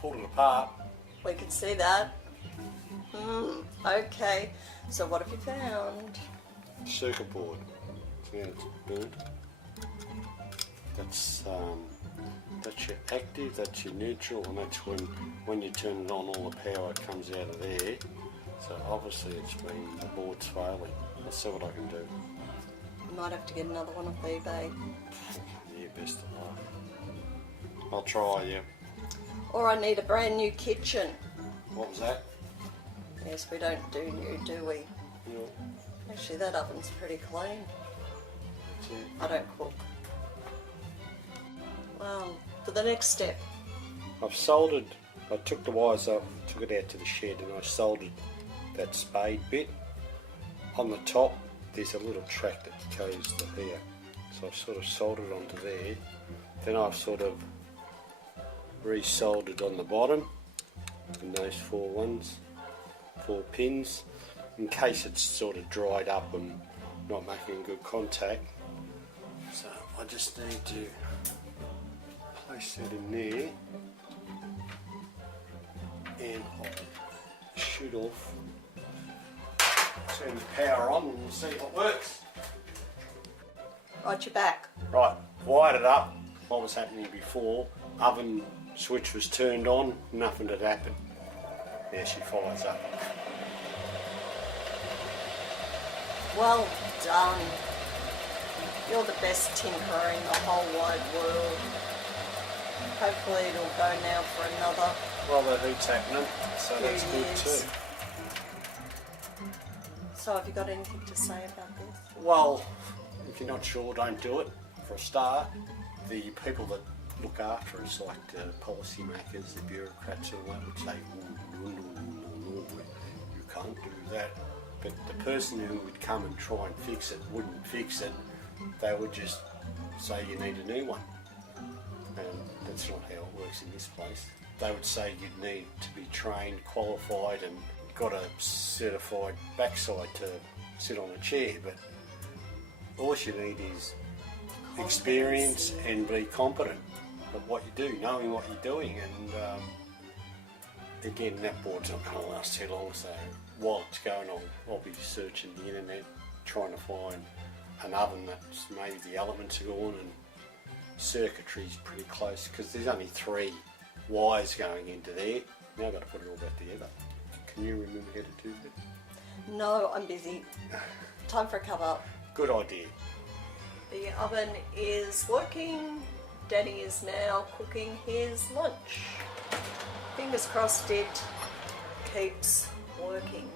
pulled it apart. We can see that. Okay, so what have you found? Circuit board. See how it's burnt? That's your active, that's your neutral, and that's when you turn it on, all the power comes out of there. So obviously the board's failing. I'll see what I can do. Might have to get another one off eBay. Yeah, best of luck. I'll try, yeah. Or I need a brand new kitchen. What was that? Yes, we don't do new, do we? Yeah. Actually, that oven's pretty clean. That's it. I don't cook. Well, for the next step. I've soldered, I took the wires up, took it out to the shed, and I soldered that spade bit. On the top, there's a little track that goes to here. So I've sort of soldered onto there. Then I've sort of re-soldered on the bottom, and those four pins, in case it's sort of dried up and not making good contact. So I just need to place that in there, and I'll shoot off, turn the power on, and we'll see what works. Right, you're back. Right, wired it up. What was happening before, oven switch was turned on, nothing had happened. There she fires up. Well done. You're the best tinkerer in the whole wide world. Hopefully it'll go now for another. Well, the heat's happening, so that's few good years. too. So have you got anything to say about this? Well, if you're not sure, don't do it. For a start, the people that look after us, like the policymakers, the bureaucrats and all that, would say, no, you can't do that. But the person who would come and try and fix it wouldn't fix it. They would just say you need a new one. And that's not how it works in this place. They would say you'd need to be trained, qualified, and got a certified backside to sit on a chair, but all you need is experience and be competent at what you do, knowing what you're doing. And again, that board's not going to last too long, so while it's going on, I'll be searching the internet, trying to find an oven that's maybe the elements are gone and circuitry's pretty close, because there's only 3 wires going into there. Now I've got to put it all back together. Can you remember how to do that? No, I'm busy. Time for a cover up. Good idea. The oven is working. Daddy is now cooking his lunch. Fingers crossed it keeps working.